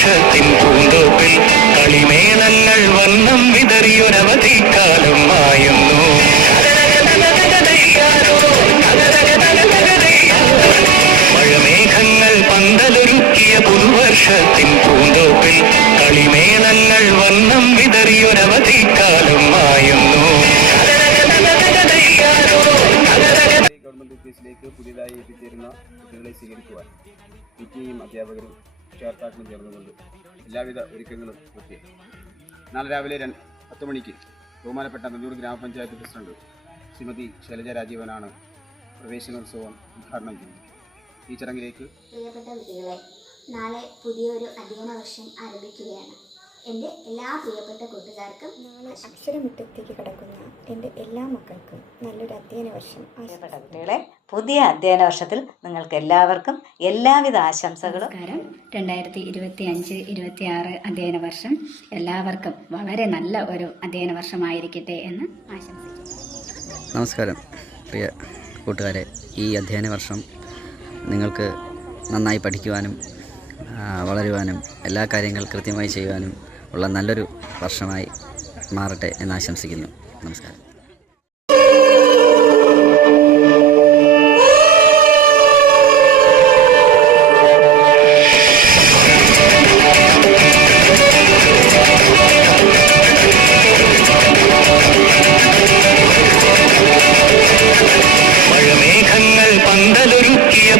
പുതുവർഷത്തിൻ പൂന്തോപ്പിൽ കളിമേളങ്ങൾ വർണം വിതറിയൊരവധി കാലം മായുന്നു. മഴമേഘങ്ങൾ പന്തലൊരുക്കിയ പുതുവർഷത്തിൻ പൂന്തോപ്പിൽ കളിമേളങ്ങൾ വർണം വിതറിയൊരവധി കാലം മായുന്നു. ഗവൺമെന്റ് ഓഫീസിലേക്ക് പുതിയതായി എത്തിച്ചേരുന്ന കുട്ടികളെ സ്വീകരിക്കുവാൻ പി അധ്യാപകരും രക്ഷകർത്താക്കളും ചേർന്നുകൊണ്ട് എല്ലാവിധ ഒരുക്കങ്ങളും പൂർത്തി നാളെ രാവിലെ പത്ത് മണിക്ക് ബഹുമാനപ്പെട്ട നെല്ലൂർ ഗ്രാമപഞ്ചായത്ത് പ്രസിഡന്റ് ശ്രീമതി ശൈലജ രാജീവനാണ് പ്രവേശനോത്സവം ഉദ്ഘാടനം ചെയ്യുന്നത്. ഈ ചടങ്ങിലേക്ക് പ്രിയപ്പെട്ട കുട്ടികളെ നാളെ പുതിയൊരു അധ്യയന വർഷം ആരംഭിക്കുകയാണ്. എന്റെ എല്ലാ പ്രിയപ്പെട്ട കൂട്ടുകാർക്കും നാളെ അക്ഷരമുറ്റത്തേക്ക് കടക്കുന്ന എന്റെ എല്ലാ മക്കൾക്കും നല്ലൊരു അധ്യയന വർഷം കുട്ടികളെ പുതിയ അധ്യയന വർഷത്തിൽ നിങ്ങൾക്ക് എല്ലാവർക്കും എല്ലാവിധ ആശംസകളും. നമസ്കാരം. രണ്ടായിരത്തി ഇരുപത്തി അഞ്ച് ഇരുപത്തി ആറ് അധ്യയന വർഷം എല്ലാവർക്കും വളരെ നല്ല ഒരു അധ്യയന വർഷമായിരിക്കട്ടെ എന്ന് ആശംസിക്കുന്നു. നമസ്കാരം. പ്രിയ കൂട്ടുകാരെ ഈ അധ്യയന വർഷം നിങ്ങൾക്ക് നന്നായി പഠിക്കുവാനും വളരുവാനും എല്ലാ കാര്യങ്ങൾ കൃത്യമായി ചെയ്യുവാനും ഉള്ള നല്ലൊരു വർഷമായി മാറട്ടെ എന്ന് ആശംസിക്കുന്നു. നമസ്കാരം.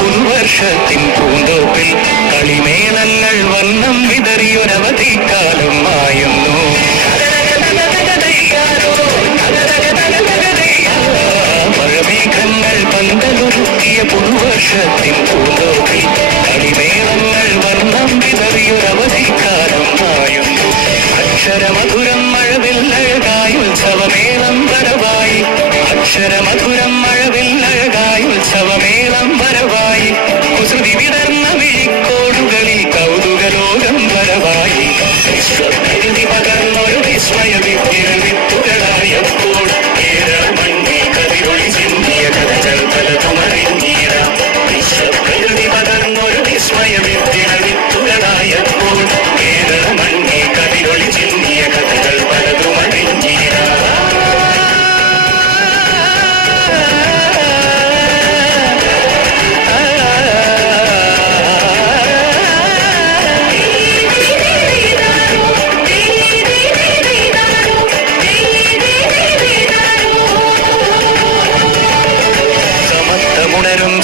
പുതുവർഷത്തിൻ പൂന്തോപ്പിൽ കളിമേളങ്ങൾ വർണം വിതറിയൊരവധി പുതിയ പുതുവർഷത്തിൻ പൂന്തോപ്പി കളിമേളങ്ങൾ വർണം വിതറിയൊരവധിക്കാലം പായും. അക്ഷരമധുരം മഴവില്ലഴകായുത്സവമേളം വരവായി അക്ഷരമധുരം മഴ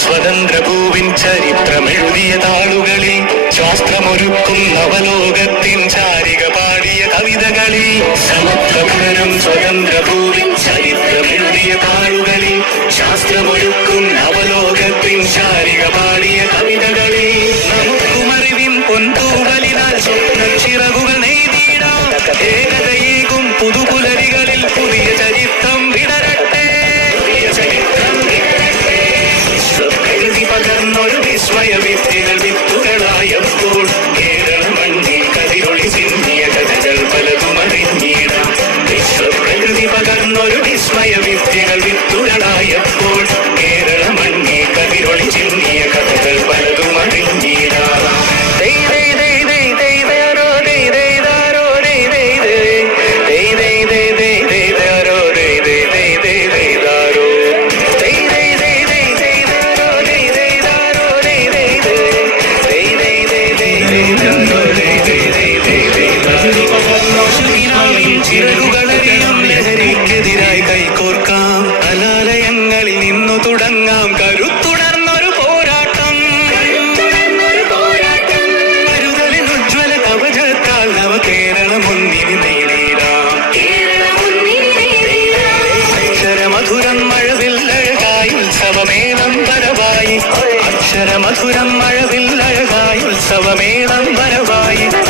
സ്വതന്ത്രഭൂവിൻ ചരിത്രമെഴുതിയ താളുകളിൽ ശാസ്ത്രമൊരുക്കും നവലോകത്തിൻ ചാരിക പാടിയ കവിതകളിൽ സമത്വപുരരും സ്വതന്ത്രഭൂ തുടങ്ങാം. കരുത്തുടർന്നൊരു പോരാട്ടം. കരുതലിൻ ഉജ്ജ്വല കവചത്താൽ നവ കേരളം ഒന്നിന് നേരിടാം. അക്ഷരമധുരം മഴവില്ലഴകായി ഉത്സവമേളം വരവായി. അക്ഷരമധുരം മഴവില്ലഴകായി ഉത്സവമേളം വരവായി.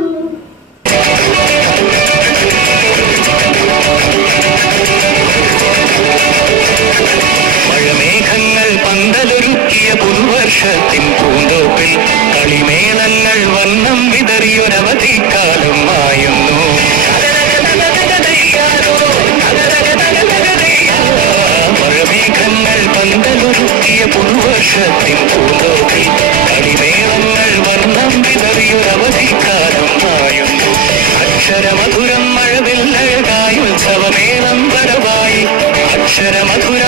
പന്തലൊരുക്കിയ പുതുവർഷത്തിൻ പൂന്തോപ്പിൽ കളിമേളങ്ങൾ വർണം വിതറിയൊരവധിക്കാലം മായുന്നു അക്ഷരമധുരം മഴവില്ലഴകായി ഉത്സവമേളം വരവായി അക്ഷരമധുരം